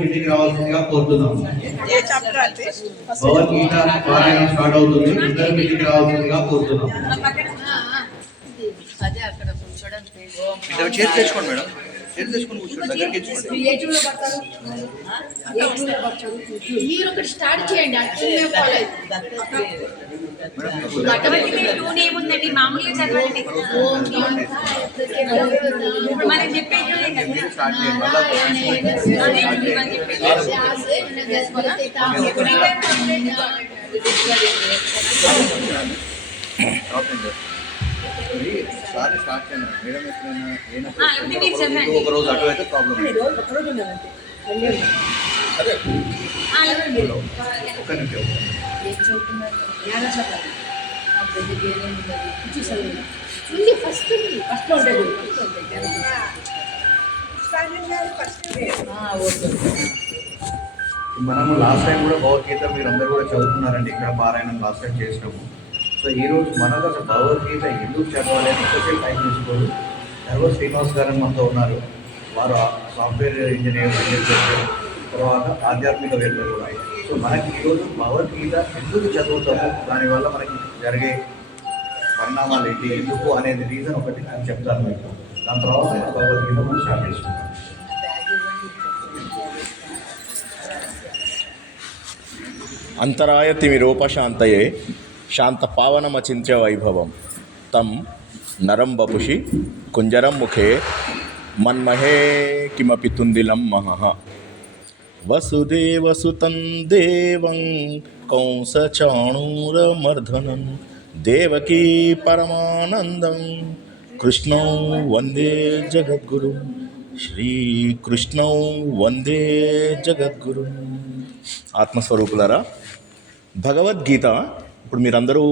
Meeting రావాల్సిందిగా కోరుతున్నాం. ఏ chapter అంటే భగవద్గీత పారాయణం స్టార్ట్ అవుతుంది. అందరూ మీటింగ్ రావాల్సిందిగా కోరుతున్నాం. అదే అక్కడ కూర్చోడం చైర్ తెచ్చుకోండి మేడం, చైర్ తెచ్చుకొని కూర్చోండి, దగ్గరికి తెచ్చుకోండి. మీరు ఒకటి స్టార్ట్ చేయండి. ఏముందండి మామూలుగా చదవండి. మనం చెప్పేది స్టార్ట్ చేయండి. సార్ స్టార్ట్ చేయండి మేడం. ఎప్పుడైనా ఒక రోజు అటు అయితే ప్రాబ్లం. ఒక్క నిమిషం. మనము లాస్ట్ టైం కూడా భగవద్గీత మీరు అందరూ కూడా చదువుకున్నారండి. ఇక్కడ పారాయణం లాస్ట్ టైం చేసినాము. సో ఈరోజు మనకు అసలు భగవద్గీత ఎందుకు చదవాలి అని ఎక్కువసేపు టైం తీసుకోదు. తర్వాత శ్రీనివాస్ గారు మనతో ఉన్నారు. వారు సాఫ్ట్వేర్ ఇంజనీర్ చేస్తారు, తర్వాత ఆధ్యాత్మికవేత్తలు కూడా. సో మనకి ఈరోజు భగవద్గీత ఎందుకు చదువుతాము, దానివల్ల మనకి జరిగే పరిణామాలు ఏంటి, ఎందుకు అనేది రీజన్ ఒకటి నేను చెప్తాను మీకు. దాని తర్వాత భగవద్గీత మనం స్టార్ట్ చేసుకుంటాం. అంతరాయ తిమిరోపశాంతయే శాంత పావనమచింత్య వైభవం తం నరం వపుషి కుంజరం ముఖే మన్మహే కిమపి తుందిలం మహః వసుదేవసుతం దేవం కంసచాణూరమర్ధనం దేవకీ పరమానందం కృష్ణం వందే జగద్గురు శ్రీకృష్ణం వందే జగద్గురు. ఆత్మస్వరూపులారా, భగవద్గీత ఇప్పుడు మీరందరూ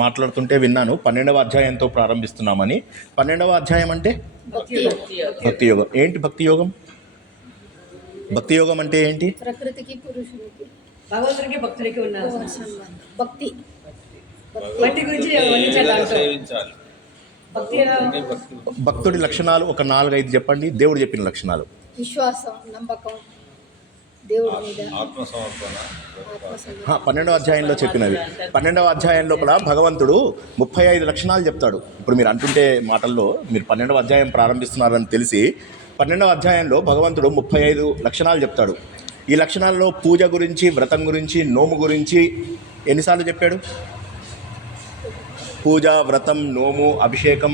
మాట్లాడుతుంటే విన్నాను. 12వ అధ్యాయంతో ప్రారంభిస్తున్నామని. 12వ అధ్యాయం అంటే భక్తి యోగం. ఏంటి భక్తి యోగం? భక్తి యోగం అంటే ఏంటి? ప్రకృతికి పురుషునికి భగవంతుడికి భక్తుడికి ఉన్న భక్తి గురించి భక్తుడి లక్షణాలు ఒక 4-5 చెప్పండి. దేవుడు చెప్పిన లక్షణాలు: విశ్వాసం, నమ్మకం, దేవుడి మీద, 12వ అధ్యాయంలో చెప్పినవి. 12వ అధ్యాయం లోపల భగవంతుడు 35 లక్షణాలు చెప్తాడు. ఇప్పుడు మీరు అంటుంటే మాటల్లో మీరు 12వ అధ్యాయం ప్రారంభిస్తున్నారని తెలిసి 12వ అధ్యాయంలో భగవంతుడు 35 లక్షణాలు చెప్తాడు. ఈ లక్షణాల్లో పూజ గురించి, వ్రతం గురించి, నోము గురించి ఎన్నిసార్లు చెప్పాడు? పూజ, వ్రతం, నోము, అభిషేకం.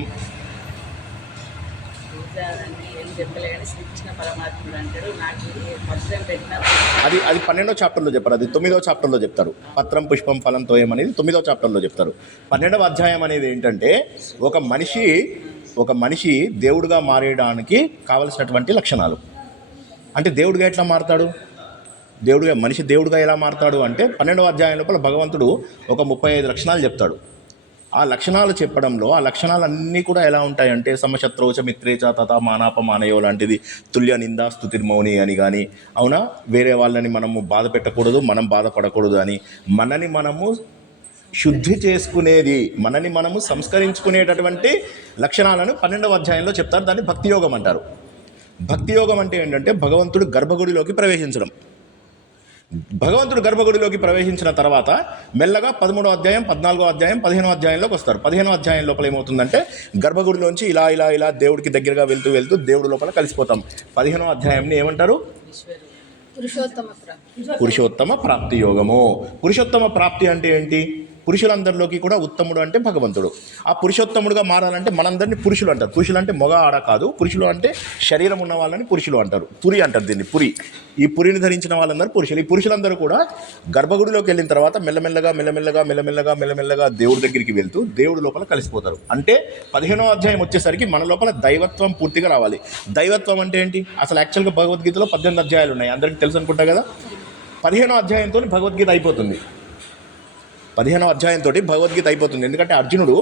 అది 12వ చాప్టర్లో చెప్పారు. అది 9వ చాప్టర్లో చెప్తారు. పత్రం పుష్పం ఫలం తోయం అనేది 9వ చాప్టర్లో చెప్తారు. 12వ అధ్యాయం అనేది ఏంటంటే ఒక మనిషి దేవుడుగా మారేయడానికి కావలసినటువంటి లక్షణాలు. అంటే దేవుడిగా ఎట్లా మారతాడు? మనిషి దేవుడిగా ఎలా మారతాడు అంటే 12వ అధ్యాయం లోపల భగవంతుడు ఒక 35 లక్షణాలు చెప్తాడు. ఆ లక్షణాలు చెప్పడంలో ఆ లక్షణాలన్నీ కూడా ఎలా ఉంటాయంటే సమశత్రౌచ మిత్రేచ తథా మానాపమానయో లాంటిది, తుల్య నిందా స్తుతిర్మౌని అని కానీ, అవునా, వేరే వాళ్ళని మనము బాధ పెట్టకూడదు, మనం బాధపడకూడదు అని, మనని మనము శుద్ధి చేసుకునేది, మనని మనము సంస్కరించుకునేటటువంటి లక్షణాలను 12వ అధ్యాయంలో చెప్తారు. దాన్ని భక్తి యోగం అంటారు. భక్తి యోగం అంటే ఏంటంటే భగవంతుడు గర్భగుడిలోకి ప్రవేశించడం. భగవంతుడు గర్భగుడిలోకి ప్రవేశించిన తర్వాత మెల్లగా 13వ అధ్యాయం, 14వ అధ్యాయం, 15వ అధ్యాయంలోకి వస్తారు. 15వ అధ్యాయం లోపల ఏమవుతుందంటే గర్భగుడిలోంచి ఇలా ఇలా ఇలా దేవుడికి దగ్గరగా వెళ్తూ దేవుడి లోపల కలిసిపోతాం. 15వ అధ్యాయంని ఏమంటారు? పురుషోత్తమ ప్రాప్తి యోగము. పురుషోత్తమ ప్రాప్తి అంటే ఏంటి? పురుషులందరిలోకి కూడా ఉత్తముడు అంటే భగవంతుడు. ఆ పురుషోత్తముడుగా మారాలంటే మనందరినీ పురుషులు అంటారు. పురుషులు అంటే మగ ఆడ కాదు. పురుషులు అంటే శరీరం ఉన్న వాళ్ళని పురుషులు అంటారు. పురి అంటారు దీన్ని, పురి. ఈ పురిని ధరించిన వాళ్ళందరూ పురుషులు. ఈ పురుషులందరూ కూడా గర్భగుడిలోకి వెళ్ళిన తర్వాత మెల్లమెల్లగా దేవుడి దగ్గరికి వెళ్తూ దేవుడి లోపల కలిసిపోతారు. అంటే 15వ అధ్యాయం వచ్చేసరికి మన లోపల దైవత్వం పూర్తిగా రావాలి. దైవత్వం అంటే ఏంటి? అసలు యాక్చువల్గా భగవద్గీతలో 18 అధ్యాయాలు ఉన్నాయి, అందరికీ తెలుసు అనుకుంటా కదా. 15వ అధ్యాయంతో భగవద్గీత అయిపోతుంది. 15వ అధ్యాయంతో భగవద్గీత అయిపోతుంది. ఎందుకంటే అర్జునుడు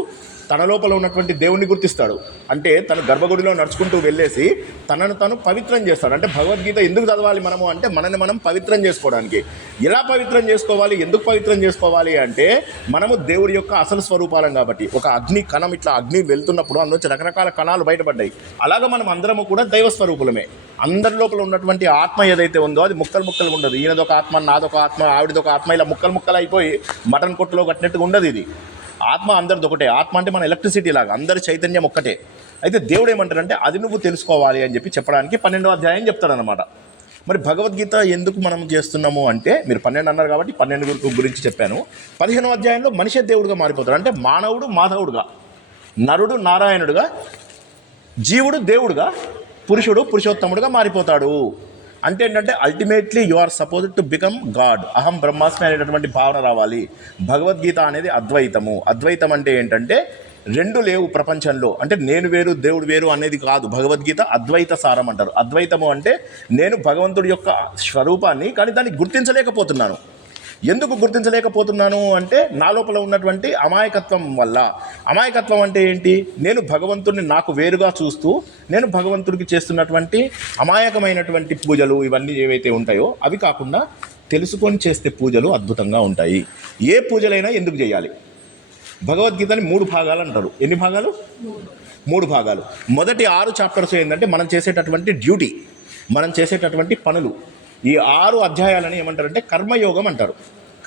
తన లోపల ఉన్నటువంటి దేవుణ్ణి గుర్తిస్తాడు. అంటే తన గర్భగుడిలో నడుచుకుంటూ వెళ్ళేసి తనను తను పవిత్రం చేస్తాడు. అంటే భగవద్గీత ఎందుకు చదవాలి మనము అంటే మనని మనం పవిత్రం చేసుకోవడానికి. ఎలా పవిత్రం చేసుకోవాలి, ఎందుకు పవిత్రం చేసుకోవాలి అంటే మనము దేవుడి యొక్క అసలు స్వరూపాలం కాబట్టి. ఒక అగ్ని కణం ఇట్లా అగ్ని వెళ్తున్నప్పుడు అందులో రకరకాల కణాలు బయటపడ్డాయి. అలాగే మనం అందరము కూడా దైవ స్వరూపులమే. అందరి లోపల ఉన్నటువంటి ఆత్మ ఏదైతే ఉందో అది ముక్కలు ముక్కలు ఉండదు. ఈయనదొక ఆత్మ, నాదొక ఆత్మ, ఆవిడదొక ఆత్మ, ఇలా ముక్కలు ముక్కలు అయిపోయి మటన్ కొట్టులో కట్టినట్టుగా ఉండదు. ఇది ఆత్మ అందరిది ఒకటే. ఆత్మ అంటే మన ఎలక్ట్రిసిటీ లాగా, అందరి చైతన్యం ఒక్కటే. అయితే దేవుడు ఏమంటారంటే అది నువ్వు తెలుసుకోవాలి అని చెప్పి చెప్పడానికి 12వ అధ్యాయం చెప్తాడనమాట. మరి భగవద్గీత ఎందుకు మనం చేస్తున్నాము అంటే మీరు 12 అన్నారు కాబట్టి 12 గురించి చెప్పాను. 15వ అధ్యాయంలో మనిషే దేవుడుగా మారిపోతాడు. అంటే మానవుడు మాధవుడుగా, నరుడు నారాయణుడుగా, జీవుడు దేవుడుగా, పురుషుడు పురుషోత్తముడుగా మారిపోతాడు. అంటే ఏంటంటే ultimately you are supposed to become god. అహం బ్రహ్మాస్మి అనేటటువంటి భావన రావాలి. భగవద్గీత అనేది అద్వైతము. అద్వైతం అంటే ఏంటంటే రెండు లేవు ప్రపంచంలో. అంటే నేను వేరు దేవుడు వేరు అనేది కాదు. భగవద్గీత అద్వైత సారం అంటారు. అద్వైతము అంటే నేను భగవంతుడి యొక్క స్వరూపాన్ని కానీ దాన్ని గుర్తించలేకపోతున్నాను. ఎందుకు గుర్తించలేకపోతున్నాను అంటే నా లోపల ఉన్నటువంటి అమాయకత్వం వల్ల. అమాయకత్వం అంటే ఏంటి? నేను భగవంతుడిని నాకు వేరుగా చూస్తూ నేను భగవంతుడికి చేస్తున్నటువంటి అమాయకమైనటువంటి పూజలు ఇవన్నీ ఏవైతే ఉంటాయో అవి కాకుండా తెలుసుకొని చేస్తే పూజలు అద్భుతంగా ఉంటాయి. ఏ పూజలైనా ఎందుకు చేయాలి? భగవద్గీతని 3 భాగాలు అంటారు. ఎన్ని భాగాలు? 3 భాగాలు. మొదటి 6 చాప్టర్స్ ఏంటంటే మనం చేసేటటువంటి డ్యూటీ, మనం చేసేటటువంటి పనులు. ఈ 6 అధ్యాయాలని ఏమంటారంటే కర్మయోగం అంటారు.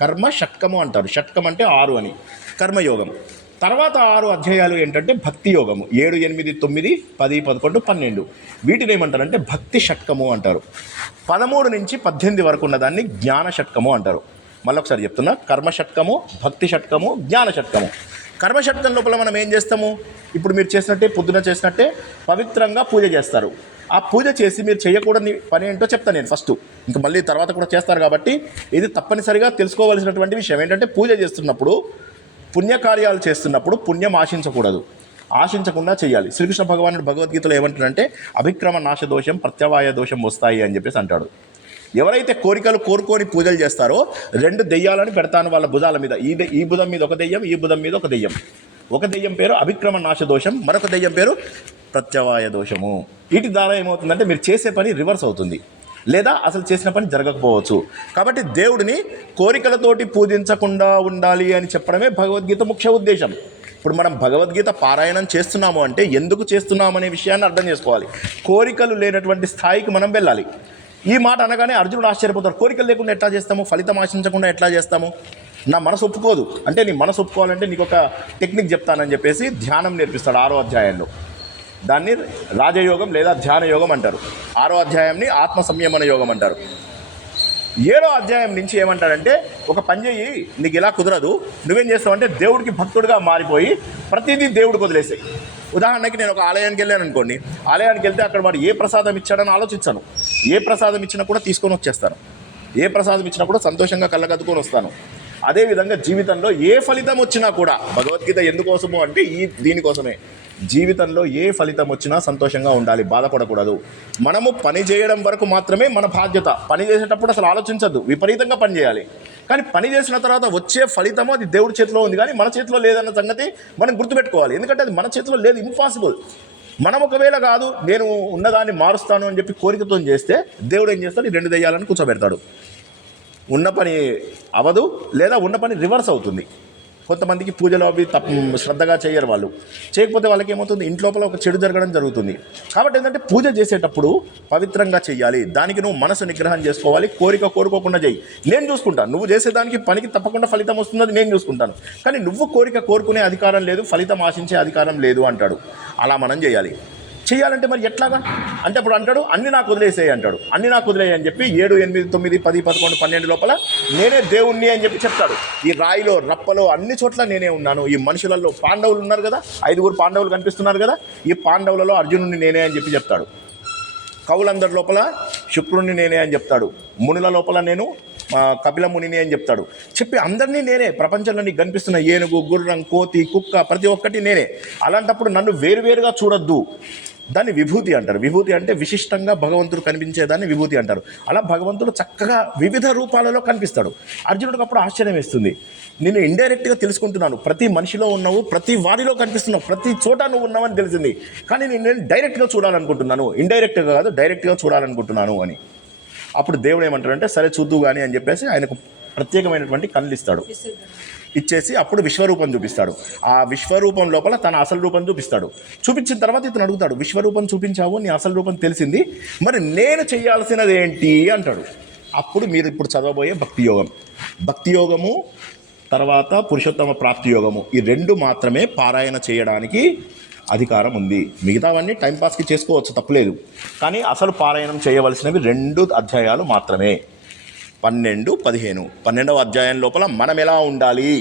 కర్మ షట్కము అంటారు. షట్కం అంటే 6 అని, కర్మయోగం. తర్వాత 6 అధ్యాయాలు ఏంటంటే భక్తి యోగము. 7, 8, 9, 10, 11, 12 వీటిని ఏమంటారంటే భక్తి షట్కము అంటారు. 13 నుంచి 18 వరకు ఉన్నదాన్ని జ్ఞాన షట్కము అంటారు. మళ్ళీ ఒకసారి చెప్తున్నా, కర్మ షట్కము, భక్తి షట్కము, జ్ఞాన షట్కము. కర్మ షట్కం లోపల మనం ఏం చేస్తాము? ఇప్పుడు మీరు చేసినట్టే, పొద్దున చేసినట్టే పవిత్రంగా పూజ చేస్తారు. ఆ పూజ చేసి మీరు చేయకూడని పని ఏంటో చెప్తాను నేను ఫస్ట్. ఇంకా మళ్ళీ తర్వాత కూడా చేస్తారు కాబట్టి ఇది తప్పనిసరిగా తెలుసుకోవాల్సినటువంటి విషయం. ఏంటంటే పూజ చేస్తున్నప్పుడు, పుణ్యకార్యాలు చేస్తున్నప్పుడు పుణ్యం ఆశించకూడదు. ఆశించకుండా చేయాలి. శ్రీకృష్ణ భగవానుడు భగవద్గీతలో ఏమంటాడంటే అభిక్రమ నాశ దోషం, ప్రత్యవాయ దోషం వస్తాయి అని చెప్పేసి అంటాడు. ఎవరైతే కోరికలు కోరుకొని పూజలు చేస్తారో 2 దెయ్యాలను పెడతాను వాళ్ళ భుజాల మీద. ఈ భుజం మీద ఒక దెయ్యం, ఈ భుజం మీద ఒక దెయ్యం. ఒక దెయ్యం పేరు అభిక్రమ నాశ దోషం, మరొక దెయ్యం పేరు ప్రత్యవాయ దోషము. వీటి ద్వారా ఏమవుతుందంటే మీరు చేసే పని రివర్స్ అవుతుంది, లేదా అసలు చేసిన పని జరగకపోవచ్చు. కాబట్టి దేవుడిని కోరికలతోటి పూజించకుండా ఉండాలి అని చెప్పడమే భగవద్గీత ముఖ్య ఉద్దేశం. ఇప్పుడు మనం భగవద్గీత పారాయణం చేస్తున్నాము అంటే ఎందుకు చేస్తున్నాము అనే విషయాన్ని అర్థం చేసుకోవాలి. కోరికలు లేనటువంటి స్థాయికి మనం వెళ్ళాలి. ఈ మాట అనగానే అర్జునుడు ఆశ్చర్యపోతాడు. కోరికలు లేకుండా ఎట్లా చేస్తాము? ఫలితం ఆశించకుండా ఎట్లా చేస్తాము? నా మనసు ఒప్పుకోదు. అంటే నీ మనసు ఒప్పుకోవాలంటే నీకు ఒక టెక్నిక్ చెప్తానని చెప్పేసి ధ్యానం నేర్పిస్తాడు 6వ అధ్యాయంలో. దాన్ని రాజయోగం లేదా ధ్యాన యోగం అంటారు. 6వ అధ్యాయంని ఆత్మ సంయమన యోగం అంటారు. 7వ అధ్యాయం నుంచి ఏమంటాడంటే ఒక పని చెయ్యి, నీకు ఇలా కుదరదు, నువ్వేం చేస్తావు అంటే దేవుడికి భక్తుడిగా మారిపోయి ప్రతిదీ దేవుడికి వదిలేసాయి. ఉదాహరణకి నేను ఒక ఆలయానికి వెళ్ళాను అనుకోండి. ఆలయానికి వెళ్తే అక్కడ వాడు ఏ ప్రసాదం ఇచ్చాడని ఆలోచించాను. ఏ ప్రసాదం ఇచ్చినా కూడా తీసుకొని వచ్చేస్తాను. ఏ ప్రసాదం ఇచ్చినా కూడా సంతోషంగా కళ్ళకద్దుకొని వస్తాను. అదేవిధంగా జీవితంలో ఏ ఫలితం వచ్చినా కూడా, భగవద్గీత ఎందుకోసము అంటే దీనికోసమే. జీవితంలో ఏ ఫలితం వచ్చినా సంతోషంగా ఉండాలి, బాధపడకూడదు. మనము పని చేయడం వరకు మాత్రమే మన బాధ్యత. పని చేసేటప్పుడు అసలు ఆలోచించద్దు, విపరీతంగా పని చేయాలి. కానీ పని చేసిన తర్వాత వచ్చే ఫలితము అది దేవుడి చేతిలో ఉంది, కానీ మన చేతిలో లేదన్న సంగతి మనం గుర్తుపెట్టుకోవాలి. ఎందుకంటే అది మన చేతిలో లేదు, ఇంపాసిబుల్. మనం ఒకవేళ కాదు నేను ఉన్నదాన్ని మారుస్తాను అని చెప్పి కోరికతో చేస్తే దేవుడు ఏం చేస్తాడు? ఈ 2 దెయ్యాలను కూర్చోబెడతాడు. ఉన్న పని అవదు, లేదా ఉన్న పని రివర్స్ అవుతుంది. కొంతమందికి పూజలు అవి శ్రద్ధగా చేయరు. వాళ్ళు చేయకపోతే వాళ్ళకి ఏమవుతుంది? ఇంట్లోపల ఒక చెడు జరగడం జరుగుతుంది. కాబట్టి ఏంటంటే పూజ చేసేటప్పుడు పవిత్రంగా చేయాలి. దానికి నువ్వు మనసు నిగ్రహం చేసుకోవాలి. కోరుకోకుండా చేయి, నేను చూసుకుంటాను. నువ్వు చేసేదానికి పనికి తప్పకుండా ఫలితం వస్తుంది, నేను చూసుకుంటాను. కానీ నువ్వు కోరుకునే అధికారం లేదు, ఫలితం ఆశించే అధికారం లేదు అంటాడు. అలా మనం చేయాలంటే మరి ఎట్లాగా అంటే అప్పుడు అంటాడు అన్ని నాకు వదిలేసేయి అంటాడు. అన్ని నాకు వదిలేయి అని చెప్పి 7, 8, 9, 10, 11, 12 లోపల నేనే దేవుణ్ణి అని చెప్పి చెప్తాడు. ఈ రాయిలో, రప్పలో, అన్ని చోట్ల నేనే ఉన్నాను. ఈ మనుషులలో పాండవులు ఉన్నారు కదా, 5 పాండవులు కనిపిస్తున్నారు కదా, ఈ పాండవులలో అర్జునుడిని నేనే అని చెప్పి చెప్తాడు. కవులందరి లోపల శుక్రుడిని నేనే అని చెప్తాడు. మునుల లోపల నేను కపిల మునిని అని చెప్తాడు. చెప్పి అందరినీ నేనే, ప్రపంచంలో నీకు కనిపిస్తున్న ఏనుగు, గుర్రం, కోతి, కుక్క ప్రతి ఒక్కటి నేనే. అలాంటప్పుడు నన్ను వేరువేరుగా చూడొద్దు. దాన్ని విభూతి అంటారు. విభూతి అంటే విశిష్టంగా భగవంతుడు కనిపించేదాన్ని విభూతి అంటారు. అలా భగవంతుడు చక్కగా వివిధ రూపాలలో కనిపిస్తాడు. అర్జునుడికి అప్పుడు ఆశ్చర్యం వేస్తుంది. నేను ఇండైరెక్ట్గా తెలుసుకుంటున్నాను, ప్రతి మనిషిలో ఉన్నావు, ప్రతి వాడిలో కనిపిస్తున్నావు, ప్రతి చోట నువ్వు ఉన్నావని తెలిసింది. కానీ నేను డైరెక్ట్గా చూడాలనుకుంటున్నాను, ఇండైరెక్ట్గా కాదు డైరెక్ట్గా చూడాలనుకుంటున్నాను అని. అప్పుడు దేవుడు ఏమంటాడంటే సరే చూద్దు కానీ అని చెప్పేసి ఆయనకు ప్రత్యేకమైనటువంటి కళ్ళు ఇస్తాడు. ఇచ్చేసి అప్పుడు విశ్వరూపం చూపిస్తాడు. ఆ విశ్వరూపం లోపల తన అసలు రూపం చూపిస్తాడు. చూపించిన తర్వాత ఇతను అడుగుతాడు, విశ్వరూపం చూపించావు, నీ అసలు రూపం తెలిసింది, మరి నేను చేయాల్సినది ఏంటి అంటాడు. అప్పుడు మీరు ఇప్పుడు చదవబోయే భక్తి యోగం, భక్తి యోగము తర్వాత పురుషోత్తమ ప్రాప్తి యోగము, ఈ రెండు మాత్రమే పారాయణ చేయడానికి అధికారం ఉంది. మిగతావన్నీ టైంపాస్కి చేసుకోవచ్చు, తప్పులేదు. కానీ అసలు పారాయణం చేయవలసినవి 2 అధ్యాయాలు మాత్రమే, 12, 15. 12వ అధ్యాయం లోపల మనం ఎలా ఉండాలి,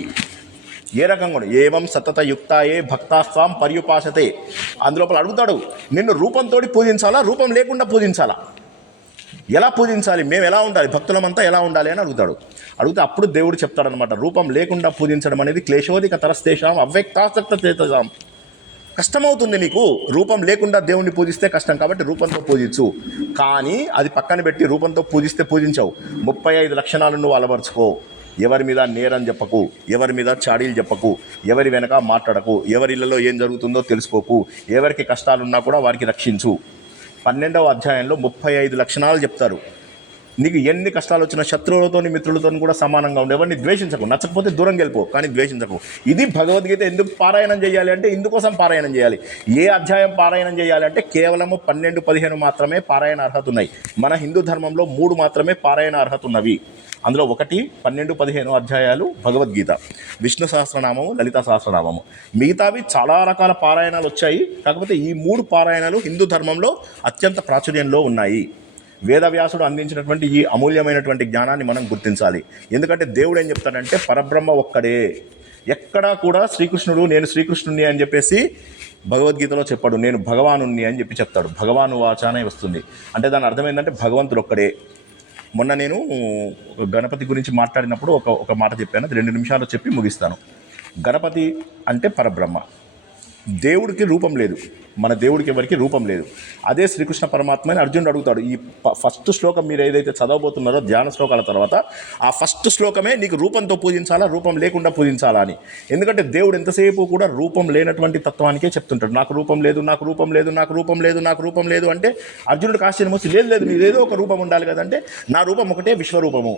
ఏ రకంగా ఏవం సతత యుక్తాయే భక్తాస్వాం పర్యుపాసతే. అందులోపల అడుగుతాడు, నిన్ను రూపంతో పూజించాలా, రూపం లేకుండా పూజించాలా, ఎలా పూజించాలి, మేము ఎలా ఉండాలి, భక్తులమంతా ఎలా ఉండాలి అని అడుగుతాడు. అడిగితే అప్పుడు దేవుడు చెప్తాడనమాట, రూపం లేకుండా పూజించడం అనేది క్లేశోధిక తరస్తేషాం అవ్యక్తాసక్త చేతసాం. కష్టమవుతుంది నీకు, రూపం లేకుండా దేవుణ్ణి పూజిస్తే కష్టం, కాబట్టి రూపంతో పూజించు. కానీ అది పక్కన పెట్టి రూపంతో పూజిస్తే పూజించవు, 35 లక్షణాలను నువ్వు అలవరుచుకో. ఎవరి మీద నేరం చెప్పకు, ఎవరి మీద చాడీలు చెప్పకు, ఎవరి వెనక మాట్లాడకు, ఎవరి ఇళ్లలో ఏం జరుగుతుందో తెలుసుకోకు, ఎవరికి కష్టాలున్నా కూడా వారికి రక్షించు. 12వ అధ్యాయంలో 35 లక్షణాలు చెప్తారు. నీకు ఎన్ని కష్టాలు వచ్చినా శత్రువులతో మిత్రులతో కూడా సమానంగా ఉండే, ఎవరిని ద్వేషించకు, నచ్చకపోతే దూరం వెళ్ళిపో, కానీ ద్వేషించకు. ఇది భగవద్గీత. ఎందుకు పారాయణం చేయాలి అంటే ఇందుకోసం పారాయణం చేయాలి. ఏ అధ్యాయం పారాయణం చేయాలి అంటే కేవలము 12, 15 మాత్రమే పారాయణ అర్హత ఉన్నాయి. మన హిందూ ధర్మంలో 3 మాత్రమే పారాయణ అర్హత ఉన్నవి. అందులో 1, 12, 15 అధ్యాయాలు భగవద్గీత, విష్ణు సహస్రనామము, లలిత సహస్రనామము. మిగతావి చాలా రకాల పారాయణాలు వచ్చాయి. కాకపోతే ఈ 3 పారాయణాలు హిందూ ధర్మంలో అత్యంత ప్రాచుర్యంలో ఉన్నాయి. వేదవ్యాసుడు అందించినటువంటి ఈ అమూల్యమైనటువంటి జ్ఞానాన్ని మనం గుర్తించాలి. ఎందుకంటే దేవుడు ఏం చెప్తాడంటే పరబ్రహ్మ ఒక్కడే. ఎక్కడా కూడా శ్రీకృష్ణుడు నేను శ్రీకృష్ణుని అని చెప్పేసి భగవద్గీతలో చెప్పాడు, నేను భగవానుణ్ణి అని చెప్పి చెప్తాడు. భగవాను వాచానే వస్తుంది అంటే దాని అర్థం ఏంటంటే భగవంతుడు ఒక్కడే. మొన్న నేను గణపతి గురించి మాట్లాడినప్పుడు ఒక మాట చెప్పాను, 2 నిమిషాలు చెప్పి ముగిస్తాను. గణపతి అంటే పరబ్రహ్మ, దేవుడికి రూపం లేదు, మన దేవుడికి ఎవరికి రూపం లేదు. అదే శ్రీకృష్ణ పరమాత్మని అర్జునుడు అడుగుతాడు. ఈ ఫస్ట్ శ్లోకం మీరు ఏదైతే చదవబోతున్నారో ధ్యాన శ్లోకాల తర్వాత ఆ ఫస్ట్ శ్లోకమే నీకు రూపంతో పూజించాలా, రూపం లేకుండా పూజించాలా అని. ఎందుకంటే దేవుడు ఎంతసేపు కూడా రూపం లేనటువంటి తత్వానికే చెప్తుంటాడు, నాకు రూపం లేదు, నాకు రూపం లేదు, నాకు రూపం లేదు, నాకు రూపం లేదు అంటే అర్జునుడికి ఆశ్చర్యం వచ్చి లేదు మీరు ఏదో ఒక రూపం ఉండాలి కదంటే నా రూపం ఒకటే విశ్వరూపము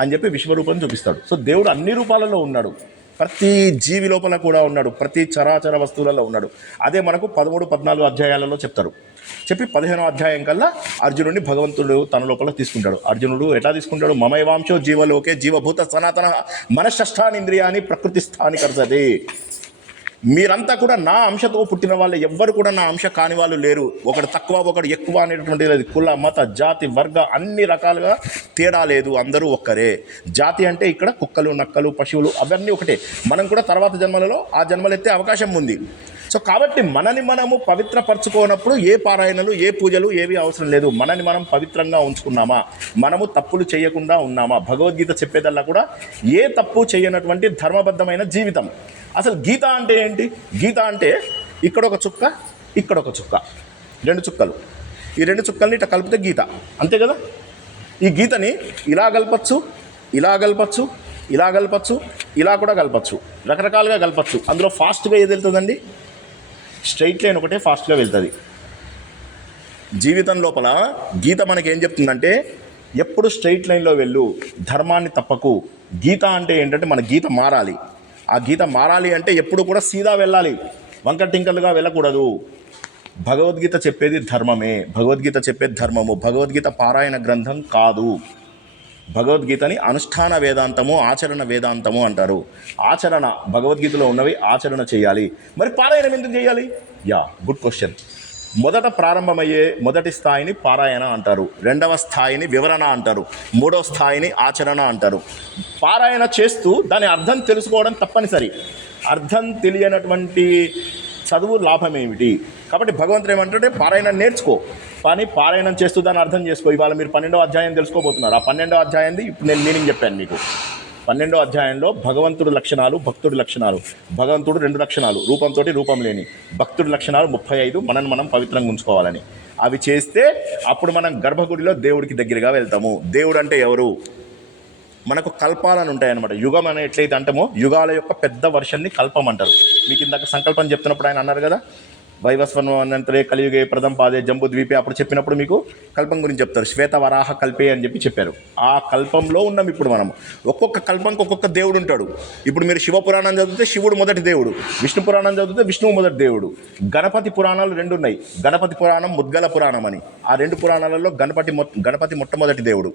అని చెప్పి విశ్వరూపం చూపిస్తాడు. సో దేవుడు అన్ని రూపాలలో ఉన్నాడు, ప్రతి జీవి లోపల కూడా ఉన్నాడు, ప్రతి చరాచర వస్తువులలో ఉన్నాడు. అదే మనకు 13, 14 అధ్యాయాలలో చెప్తారు. చెప్పి 15వ అధ్యాయం కల్లా అర్జునుడిని భగవంతుడు తన లోపల తీసుకుంటాడు. అర్జునుడు ఎట్లా తీసుకుంటాడు, మమైవాంశో జీవలోకే జీవభూత సనాతన మనశ్శష్టానింద్రియాన్ని ప్రకృతి స్థాని కర్తది. మీరంతా కూడా నా అంశతో పుట్టిన వాళ్ళు, ఎవ్వరు కూడా నా అంశ కాని వాళ్ళు లేరు. ఒకడు తక్కువ ఒకడు ఎక్కువ అనేటువంటి లేదు. కుల మత జాతి వర్గ అన్ని రకాలుగా తేడా లేదు, అందరూ ఒక్కరే. జాతి అంటే ఇక్కడ కుక్కలు నక్కలు పశువులు అవన్నీ ఒకటే. మనం కూడా తర్వాత జన్మలలో ఆ జన్మలు ఎత్తే అవకాశం ఉంది. సో కాబట్టి మనని మనము పవిత్రపరచుకోనప్పుడు ఏ పారాయణలు ఏ పూజలు ఏవి అవసరం లేదు. మనని మనం పవిత్రంగా ఉంచుకున్నామా, మనము తప్పులు చేయకుండా ఉన్నామా. భగవద్గీత చెప్పేదల్లా కూడా ఏ తప్పు చేయనటువంటి ధర్మబద్ధమైన జీవితం. అసలు గీత అంటే ఏంటి? గీత అంటే ఇక్కడ ఒక చుక్క, ఇక్కడ ఒక చుక్క, 2 చుక్కలు. ఈ 2 చుక్కల్ని ఇట్లా కలిపితే గీత, అంతే కదా. ఈ గీతని ఇలా కలపచ్చు, ఇలా కలపచ్చు, ఇలా కలపచ్చు, ఇలా కూడా కలపచ్చు, రకరకాలుగా కలపచ్చు. అందులో ఫాస్ట్గా ఏది వెళ్తుందండి? స్ట్రైట్ లైన్ ఒకటే ఫాస్ట్గా వెళ్తుంది. జీవితం లోపల గీత మనకి ఏం చెప్తుందంటే ఎప్పుడు స్ట్రైట్ లైన్లో వెళ్ళు, ధర్మాన్ని తప్పకు. గీత అంటే ఏంటంటే మన గీత మారాలి. ఆ గీత మారాలి అంటే ఎప్పుడు కూడా సీదా వెళ్ళాలి, వంకర టింకలుగా వెళ్ళకూడదు. భగవద్గీత చెప్పేది ధర్మమే, భగవద్గీత చెప్పేది ధర్మము. భగవద్గీత పారాయణ గ్రంథం కాదు. భగవద్గీతని అనుష్ఠాన వేదాంతము, ఆచరణ వేదాంతము అంటారు. ఆచరణ భగవద్గీతలో ఉన్నవి ఆచరణ చేయాలి. మరి పారాయణం ఎందుకు చేయాలి? Good question. మొదట ప్రారంభమయ్యే మొదటి స్థాయిని పారాయణ అంటారు, 2వ స్థాయిని వివరణ అంటారు, 3వ స్థాయిని ఆచరణ అంటారు. పారాయణ చేస్తూ దాని అర్థం తెలుసుకోవడం తప్పనిసరి. అర్థం తెలియనటువంటి చదువు లాభం ఏమిటి? కాబట్టి భగవంతుడు ఏమంటే పారాయణ నేర్చుకో, కానీ పారాయణం చేస్తూ దాన్ని అర్థం చేసుకో. ఇవాళ మీరు 12వ అధ్యాయం తెలుసుకోబోతున్నారు. ఆ 12వ అధ్యాయంది ఇప్పుడు నేను మీనింగ్ చెప్పాను మీకు. 12వ అధ్యాయంలో భగవంతుడి లక్షణాలు, భక్తుడి లక్షణాలు. భగవంతుడు 2 లక్షణాలు, రూపంతో రూపం లేని. భక్తుడి లక్షణాలు 35, మనం పవిత్రంగా ఉంచుకోవాలని. అవి చేస్తే అప్పుడు మనం గర్భగుడిలో దేవుడికి దగ్గరగా వెళ్తాము. దేవుడు అంటే ఎవరు? మనకు కల్పాలని ఉంటాయన్నమాట. యుగం అనే ఎట్లయితే అంటామో యుగాల యొక్క పెద్ద వర్షన్ని కల్పం అంటారు. మీకు ఇందాక సంకల్పం చెప్తున్నప్పుడు ఆయన అన్నారు కదా, వైవస్వనంతరే కలియుగే ప్రథం పాదే జంబు ద్వీపే, అప్పుడు చెప్పినప్పుడు మీకు కల్పం గురించి చెప్తారు. శ్వేత వరాహ కల్పే అని చెప్పారు. ఆ కల్పంలో ఉన్నాం ఇప్పుడు మనం. ఒక్కొక్క కల్పంకి ఒక్కొక్క దేవుడు ఉంటాడు. ఇప్పుడు మీరు శివపురాణం చదివితే శివుడు మొదటి దేవుడు, విష్ణు పురాణం చదివితే విష్ణువు మొదటి దేవుడు. గణపతి పురాణాలు 2 ఉన్నాయి. గణపతి పురాణం, ముద్గల పురాణం అని. ఆ 2 పురాణాలలో గణపతి మొట్టమొదటి దేవుడు.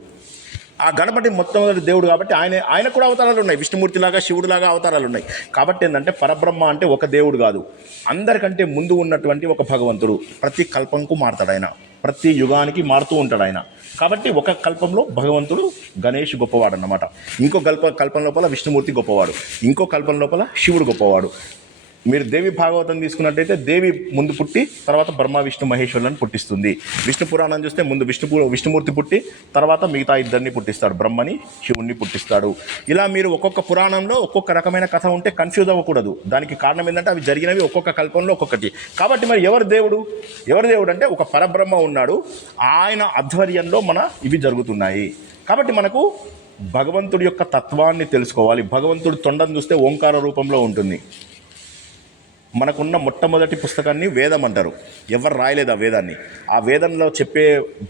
ఆ గణపతి మొట్టమొదటి దేవుడు కాబట్టి ఆయన కూడా అవతారాలు ఉన్నాయి. విష్ణుమూర్తిలాగా, శివుడిలాగా అవతారాలు ఉన్నాయి. కాబట్టి ఏంటంటే పరబ్రహ్మ అంటే ఒక దేవుడు కాదు, అందరికంటే ముందు ఉన్నటువంటి ఒక భగవంతుడు. ప్రతి కల్పంకు మారుతాడు ఆయన, ప్రతి యుగానికి మారుతూ ఉంటాడు ఆయన. కాబట్టి ఒక కల్పంలో భగవంతుడు గణేష్ గొప్పవాడు అన్నమాట. ఇంకో కల్పం లోపల విష్ణుమూర్తి గొప్పవాడు, ఇంకో కల్పం లోపల శివుడు గొప్పవాడు. మీరు దేవి భాగవతం తీసుకున్నట్టయితే దేవి ముందు పుట్టి తర్వాత బ్రహ్మ విష్ణు మహేశ్వరులను పుట్టిస్తుంది. విష్ణు పురాణం చూస్తే ముందు విష్ణుమూర్తి పుట్టి తర్వాత మిగతా ఇద్దరిని పుట్టిస్తాడు, బ్రహ్మని దేవుణ్ణి పుట్టిస్తాడు. ఇలా మీరు ఒక్కొక్క పురాణంలో ఒక్కొక్క రకమైన కథ ఉంటే కన్ఫ్యూజ్ అవ్వకూడదు. దానికి కారణం ఏంటంటే అవి జరిగినవి ఒక్కొక్క కల్పంలో ఒక్కొక్కటి. కాబట్టి మరి ఎవరు దేవుడు అంటే ఒక పరబ్రహ్మ ఉన్నాడు, ఆయన ఆధ్వర్యంలో ఇవి జరుగుతున్నాయి. కాబట్టి మనకు భగవంతుడి యొక్క తత్వాన్ని తెలుసుకోవాలి. భగవంతుడి తొండం చూస్తే ఓంకార రూపంలో ఉంటుంది. మనకున్న మొట్టమొదటి పుస్తకాన్ని వేదం అంటారు. ఎవరు రాయలేదు ఆ వేదాన్ని. ఆ వేదంలో చెప్పే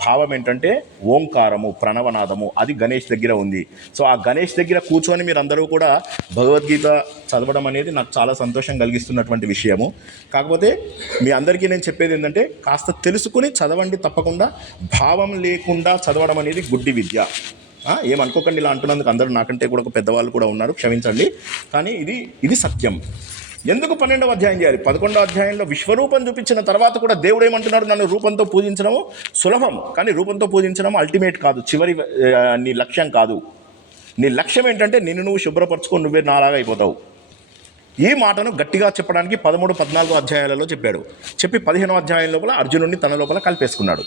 భావం ఏంటంటే ఓంకారము, ప్రణవనాదము. అది గణేష్ దగ్గర ఉంది. సో ఆ గణేష్ దగ్గర కూర్చొని మీరు అందరూ కూడా భగవద్గీత చదవడం అనేది నాకు చాలా సంతోషం కలిగిస్తున్నటువంటి విషయము. కాకపోతే మీ అందరికీ నేను చెప్పేది ఏంటంటే కాస్త తెలుసుకుని చదవండి. తప్పకుండా భావం లేకుండా చదవడం అనేది గుడ్డి విద్య. ఏమనుకోకండి ఇలా అంటున్నందుకు. అందరూ నాకంటే కూడా పెద్దవాళ్ళు కూడా ఉన్నారు, క్షమించండి. కానీ ఇది సత్యం. ఎందుకు 12వ అధ్యాయం చేయాలి? 11వ అధ్యాయంలో విశ్వరూపం చూపించిన తర్వాత కూడా దేవుడు ఏమంటున్నాడు? నన్ను రూపంతో పూజించడము సులభం, కానీ రూపంతో పూజించడం అల్టిమేట్ కాదు, చివరి నీ లక్ష్యం కాదు. నీ లక్ష్యం ఏంటంటే నిన్ను నువ్వు శుభ్రపరచుకొని నువ్వే నాలాగా అయిపోతావు. ఈ మాటను గట్టిగా చెప్పడానికి 13, 14 అధ్యాయాలలో చెప్పాడు. చెప్పి 15వ అధ్యాయం లోపల అర్జునుడిని తన లోపల కలిపేసుకున్నాడు.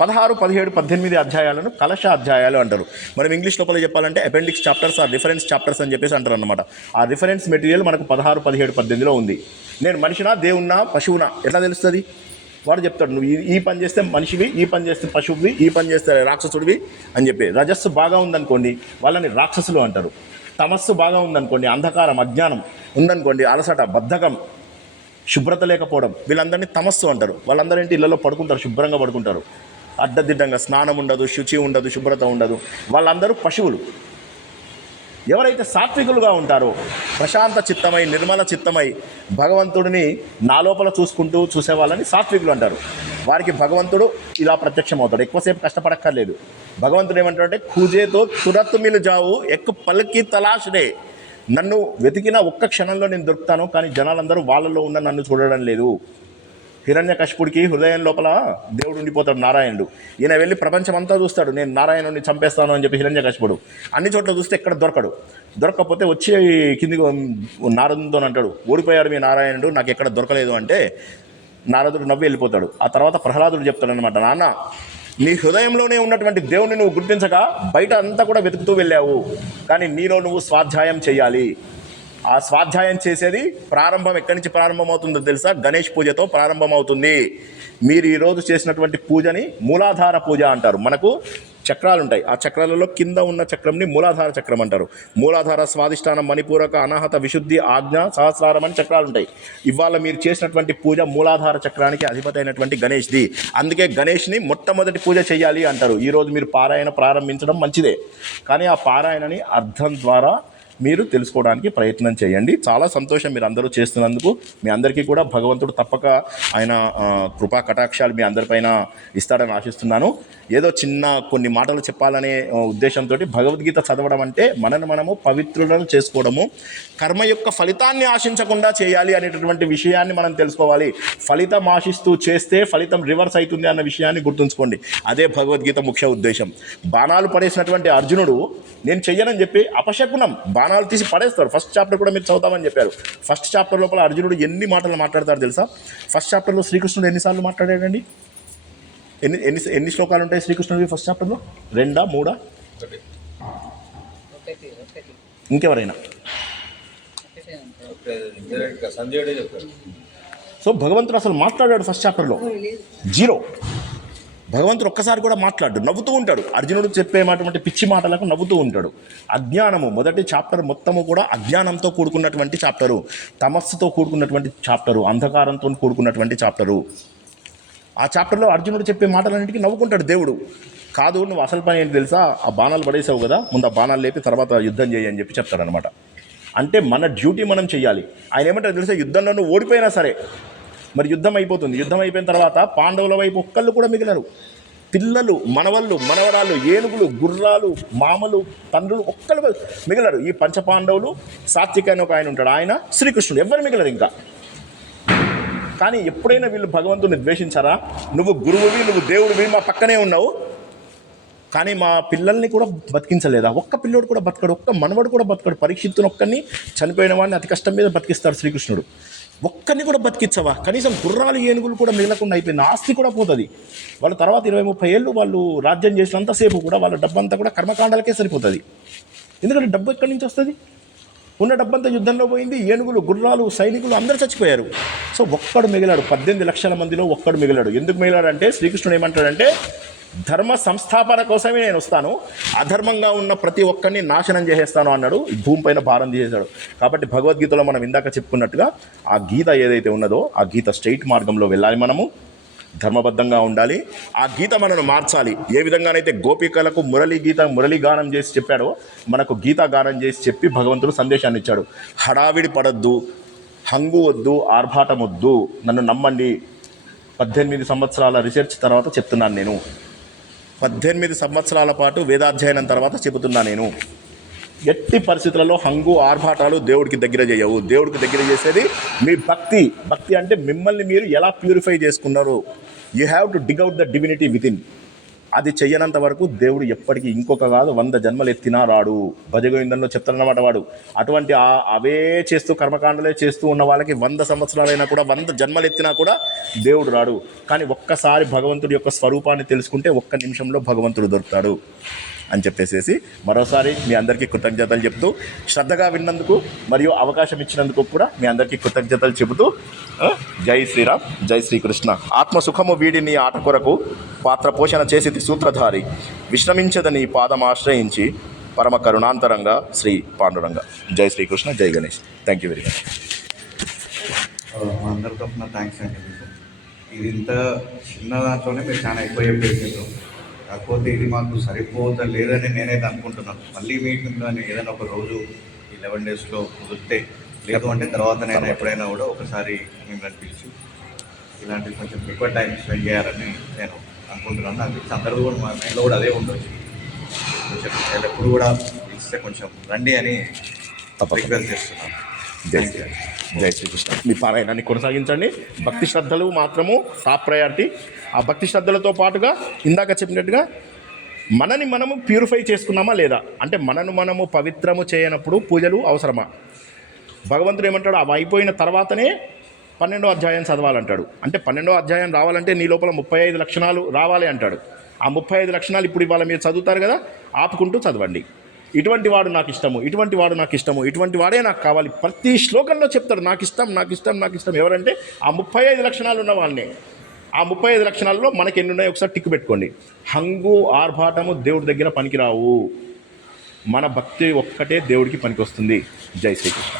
16, 17, 18 అధ్యాయాలను కలశ అధ్యాయాలు అంటారు. మనం ఇంగ్లీష్ లోపల చెప్పాలంటే appendix chapters or reference chapters అని చెప్పేసి అంటారు అనమాట. ఆ రిఫరెన్స్ మెటీరియల్ మనకు 16, 17, 18లో ఉంది. నేను మనిషినా, దేవున్నా, పశువునా ఎట్లా తెలుస్తుంది? వాడు చెప్తాడు, నువ్వు ఈ పని చేస్తే మనిషివి, ఈ పని చేస్తే పశువువి, ఈ పని చేస్తే రాక్షసుడివి అని చెప్పి. రజస్సు బాగా ఉందనుకోండి వాళ్ళని రాక్షసులు అంటారు. తమస్సు బాగా ఉందనుకోండి, అంధకారం, అజ్ఞానం ఉందనుకోండి, అలసట, బద్ధకం, శుభ్రత లేకపోవడం, వీళ్ళందరినీ తమస్సు అంటారు. వాళ్ళందరూ ఏంటి ఇళ్లలో పడుకుంటారు, శుభ్రంగా పడుకుంటారు, అడ్డదిడ్డంగా, స్నానం ఉండదు, శుచి ఉండదు, శుభ్రత ఉండదు. వాళ్ళందరూ పశువులు. ఎవరైతే సాత్వికులుగా ఉంటారో, ప్రశాంత చిత్తమై, నిర్మల చిత్తమై భగవంతుడిని నా లోపల చూసే వాళ్ళని సాత్వికులు అంటారు. వారికి భగవంతుడు ఇలా ప్రత్యక్షమవుతాడు. ఎక్కువసేపు కష్టపడక్కర్లేదు. భగవంతుడు ఏమంటాడంటే కూజేతో తురత్తు మిలు జావు ఎక్కు పలికి తలాషుడే. నన్ను వెతికిన ఒక్క క్షణంలో నేను దొరుకుతాను, కానీ జనాలందరూ వాళ్ళలో ఉన్న నన్ను చూడడం లేదు. హిరణ్యకశిపుడికి హృదయం లోపల దేవుడు ఉండిపోతాడు, నారాయణుడు. ఈయన వెళ్ళి ప్రపంచమంతా చూస్తాడు, నేను నారాయణుడిని చంపేస్తాను అని చెప్పి హిరణ్యకశిపుడు. అన్ని చోట్ల చూస్తే ఎక్కడ దొరకకపోతే వచ్చి కిందికి నారదునితో అంటాడు, ఓడిపోయాడు మీ నారాయణుడు, నాకు ఎక్కడ దొరకలేదు అంటే నారదుడు నవ్వి వెళ్ళిపోతాడు. ఆ తర్వాత ప్రహ్లాదుడు చెప్తాడు అనమాట, నాన్న నీ హృదయంలోనే ఉన్నటువంటి దేవుని నువ్వు గుర్తించక బయట అంతా కూడా వెతుకుతూ వెళ్ళావు, కానీ నీలో నువ్వు స్వాధ్యాయం చేయాలి. ఆ స్వాధ్యాయం చేసేది ప్రారంభం ఎక్కడి నుంచి ప్రారంభమవుతుందో తెలుసా? గణేష్ పూజతో ప్రారంభమవుతుంది. మీరు ఈరోజు చేసినటువంటి పూజని మూలాధార పూజ అంటారు. మనకు చక్రాలు ఉంటాయి. ఆ చక్రాలలో కింద ఉన్న చక్రంని మూలాధార చక్రం అంటారు. మూలాధార, స్వాధిష్టానం, మణిపూరక, అనాహత, విశుద్ధి, ఆజ్ఞ, సహస్రారం అని చక్రాలు ఉంటాయి. ఇవాళ మీరు చేసినటువంటి పూజ మూలాధార చక్రానికి అధిపతి అయినటువంటి గణేష్ది. అందుకే గణేష్ని మొట్టమొదటి పూజ చేయాలి అంటారు. ఈరోజు మీరు పారాయణ ప్రారంభించడం మంచిదే, కానీ ఆ పారాయణని అర్థం ద్వారా మీరు తెలుసుకోవడానికి ప్రయత్నం చేయండి. చాలా సంతోషం మీరు అందరూ చేస్తున్నందుకు. మీ అందరికీ కూడా భగవంతుడు తప్పక ఆయన కృపా కటాక్షాలు మీ అందరిపైన ఇస్తాడని ఆశిస్తున్నాను. ఏదో చిన్న కొన్ని మాటలు చెప్పాలనే ఉద్దేశంతో భగవద్గీత చదవడం అంటే మనము పవిత్రులను చేసుకోవడము, కర్మ యొక్క ఫలితాన్ని ఆశించకుండా చేయాలి అనేటటువంటి విషయాన్ని మనం తెలుసుకోవాలి. ఫలితం ఆశిస్తూ చేస్తే ఫలితం రివర్స్ అవుతుంది అన్న విషయాన్ని గుర్తుంచుకోండి. అదే భగవద్గీత ముఖ్య ఉద్దేశం. బాణాలు పడేసినటువంటి అర్జునుడు నేను చెయ్యనని చెప్పి అపశకునం, బాణాలు తీసి పడేస్తాడు. ఫస్ట్ చాప్టర్ కూడా మీరు చదువుతామని చెప్పారు. ఫస్ట్ చాప్టర్ లోపల అర్జునుడు ఎన్ని మాటలు మాట్లాడతాడు తెలుసా? ఫస్ట్ చాప్టర్లో శ్రీకృష్ణుడు ఎన్నిసార్లు మాట్లాడాడండి? ఎన్ని ఎన్ని ఎన్ని శ్లోకాలు ఉంటాయి శ్రీకృష్ణుడివి ఫస్ట్ చాప్టర్లో? 2, 3? ఇంకెవరైనా? సంజయుడే చెప్తాడు. సో భగవంతుడు అసలు మాట్లాడాడు ఫస్ట్ చాప్టర్లో, 0. భగవంతుడు ఒక్కసారి కూడా మాట్లాడు, నవ్వుతూ ఉంటాడు. అర్జునుడు చెప్పేటువంటి పిచ్చి మాటలకు నవ్వుతూ ఉంటాడు. అజ్ఞానము మొదటి చాప్టర్ మొత్తము కూడా అజ్ఞానంతో కూడుకున్నటువంటి చాప్టరు, తమస్సుతో కూడుకున్నటువంటి చాప్టరు, అంధకారంతో కూడుకున్నటువంటి చాప్టరు. ఆ చాప్టర్లో అర్జునుడు చెప్పే మాటలన్నింటికి నవ్వుకుంటాడు దేవుడు. కాదు, నువ్వు అసలు పని ఏంటి తెలుసా, ఆ బాణాలు పడేసావు కదా, ముందు ఆ బాణాలు లేపి తర్వాత యుద్ధం చేయి అని చెప్పి చెప్తాడనమాట. అంటే మన డ్యూటీ మనం చెయ్యాలి. ఆయన ఏమంటారు తెలుసా, యుద్ధంలో నువ్వు ఓడిపోయినా సరే, మరి యుద్ధం అయిపోతుంది. యుద్ధం అయిపోయిన తర్వాత పాండవుల వైపు ఒక్కళ్ళు కూడా మిగిలరు. పిల్లలు, మనవళ్ళు, మనవరాళ్ళు, ఏనుగులు, గుర్రాలు, మామలు, తండ్రులు ఒక్కళ్ళు మిగిలరు. ఈ పంచపాండవులు, సాత్విక అని ఒక ఆయన ఉంటాడు, ఆయన, శ్రీకృష్ణుడు, ఎవరు మిగిలరు ఇంకా. కానీ ఎప్పుడైనా వీళ్ళు భగవంతుడిని ద్వేషించారా? నువ్వు గురువువి, నువ్వు దేవుడివి, మా పక్కనే ఉన్నావు, కానీ మా పిల్లల్ని కూడా బతికించలేదా? ఒక్క పిల్లోడు కూడా బతకడు, ఒక్క మనవడు కూడా బతకడు. పరీక్షిత్తుని ఒక్కరిని, చనిపోయిన వాడిని అతి కష్టం మీద బతికిస్తాడు శ్రీకృష్ణుడు. ఒక్కరిని కూడా బతికించవా? కనీసం గుర్రాలు, ఏనుగులు కూడా మిగలకుండా అయిపోయింది. ఆస్తి కూడా పోతుంది. వాళ్ళ తర్వాత 20-30 ఏళ్ళు వాళ్ళు రాజ్యం చేసినంతసేపు కూడా వాళ్ళ డబ్బంతా కూడా కర్మకాండాలకే సరిపోతుంది. ఎందుకంటే డబ్బు ఎక్కడి నుంచి వస్తుంది? ఉన్న డబ్బంతా యుద్ధంలో పోయింది. ఏనుగులు, గుర్రాలు, సైనికులు అందరూ చచ్చిపోయారు. సో ఒక్కడు మిగిలాడు. 18 లక్షల మందిలో ఒక్కడు మిగిలాడు. ఎందుకు మిగిలాడంటే శ్రీకృష్ణుడు ఏమంటాడంటే, ధర్మ సంస్థాపన కోసమే నేను వస్తాను, అధర్మంగా ఉన్న ప్రతి ఒక్కరిని నాశనం చేసేస్తాను అన్నాడు. భూమిపైన భారం తీసేశాడు. కాబట్టి భగవద్గీతలో మనం ఇందాక చెప్పుకున్నట్టుగా ఆ గీత ఏదైతే ఉన్నదో ఆ గీత స్ట్రైట్ మార్గంలో వెళ్ళాలి. మనము ధర్మబద్ధంగా ఉండాలి. ఆ గీత మనను మార్చాలి. ఏ విధంగానైతే గోపికలకు మురళీ గానం చేసి చెప్పాడో, మనకు గీతా గానం చేసి చెప్పి భగవంతుడు సందేశాన్ని ఇచ్చాడు. హడావిడి పడద్దు, హంగు వద్దు, ఆర్భాటం వద్దు, నన్ను నమ్మండి. 18 సంవత్సరాల రీసెర్చ్ తర్వాత చెప్తున్నాను నేను. 18 సంవత్సరాల పాటు వేదాధ్యయనం తర్వాత చెబుతున్నా నేను. ఎట్టి పరిస్థితులలో హంగు, ఆర్భాటాలు దేవుడికి దగ్గర చేయవు. దేవుడికి దగ్గర చేసేది మీ భక్తి. భక్తి అంటే మిమ్మల్ని మీరు ఎలా ప్యూరిఫై చేసుకున్నారు. You have to dig out the divinity within. అది చెయ్యనంత వరకు దేవుడు ఎప్పటికీ ఇంకొక కాదు 100 జన్మలు ఎత్తినా రాడు. భజగోవిందంలో చెప్తారన్నమాట వాడు. అటువంటి అవే చేస్తూ కర్మకాండలే చేస్తూ ఉన్న వాళ్ళకి 100 సంవత్సరాలైనా కూడా 100 జన్మలు ఎత్తినా కూడా దేవుడు రాడు. కానీ ఒక్కసారి భగవంతుడి యొక్క స్వరూపాన్ని తెలుసుకుంటే ఒక్క నిమిషంలో భగవంతుడు దొరుకుతాడు అని చెప్పేసి మరోసారి మీ అందరికీ కృతజ్ఞతలు చెప్తూ, శ్రద్ధగా విన్నందుకు మరియు అవకాశం ఇచ్చినందుకు కూడా మీ అందరికీ కృతజ్ఞతలు చెబుతూ, జై శ్రీరామ్, జై శ్రీకృష్ణ. ఆత్మసుఖము వీడి నీ ఆట కొరకు పాత్ర పోషణ చేసి సూత్రధారి, విశ్రమించదని పాదం ఆశ్రయించి పరమ కరుణాంతరంగా శ్రీ పాండురంగ. జై శ్రీకృష్ణ, జై Ganesh. Thank you very much. మా అందరి తరఫున థ్యాంక్స్ అండి. ఇది ఇంత చిన్న దాంట్లోనే మీరు చాలా ఎక్కువ చెప్పేసారు. కాకపోతే ఇది మాకు సరిపోతా లేదని నేనైతే అనుకుంటున్నాను. మళ్ళీ మీటింగ్ కానీ ఏదైనా ఒక రోజు 11 డేస్లో కుదిరితే, లేదు అంటే తర్వాత నేను ఎప్పుడైనా కూడా ఒకసారి మిమ్మల్ని పిలిచి ఇలాంటివి కొంచెం ఎక్కువ టైం స్పెండ్ చేయాలని నేను అనుకుంటున్నాను. నాకు తెలిసి అందరూ కూడా మా మైండ్లో కూడా అదే ఉండొచ్చు. కొంచెం నేను ఎప్పుడు కూడా పిలిస్తే కొంచెం రండి అని రిక్వెస్ట్ చేస్తున్నాను. జై శ్రీకృష్ణ. మీ పారాయణాన్ని కొనసాగించండి. భక్తి శ్రద్ధలు మాత్రము టాప్ ప్రయారిటీ. ఆ భక్తి శ్రద్ధలతో పాటుగా ఇందాక చెప్పినట్టుగా మనని మనము ప్యూరిఫై చేసుకున్నామా లేదా, అంటే మనము పవిత్రము చేయనప్పుడు పూజలు అవసరమా? భగవంతుడు ఏమంటాడు, అవి అయిపోయిన తర్వాతనే 12వ అధ్యాయం చదవాలంటాడు. అంటే 12వ అధ్యాయం రావాలంటే నీ లోపల 35 లక్షణాలు రావాలి అంటాడు. ఆ 35 లక్షణాలు ఇప్పుడు ఇవాళ మీరు చదువుతారు కదా, ఆపుకుంటూ చదవండి. ఇటువంటి వాడు నాకు ఇష్టము, ఇటువంటి వాడు నాకు ఇష్టము, ఇటువంటి వాడే నాకు కావాలి. ప్రతి శ్లోకంలో చెప్తాడు నాకు ఇష్టం, నాకు ఇష్టం, నాకు ఇష్టం. ఎవరంటే ఆ 35 లక్షణాలు ఉన్న వాళ్ళనే. ఆ 35 లక్షణాల్లో మనకి ఎన్ని ఉన్నాయో ఒకసారి టిక్కు పెట్టుకోండి. హంగు, ఆర్భాటము దేవుడి దగ్గర పనికిరావు. మన భక్తి ఒక్కటే దేవుడికి పనికి వస్తుంది. జై శ్రీకృష్ణ.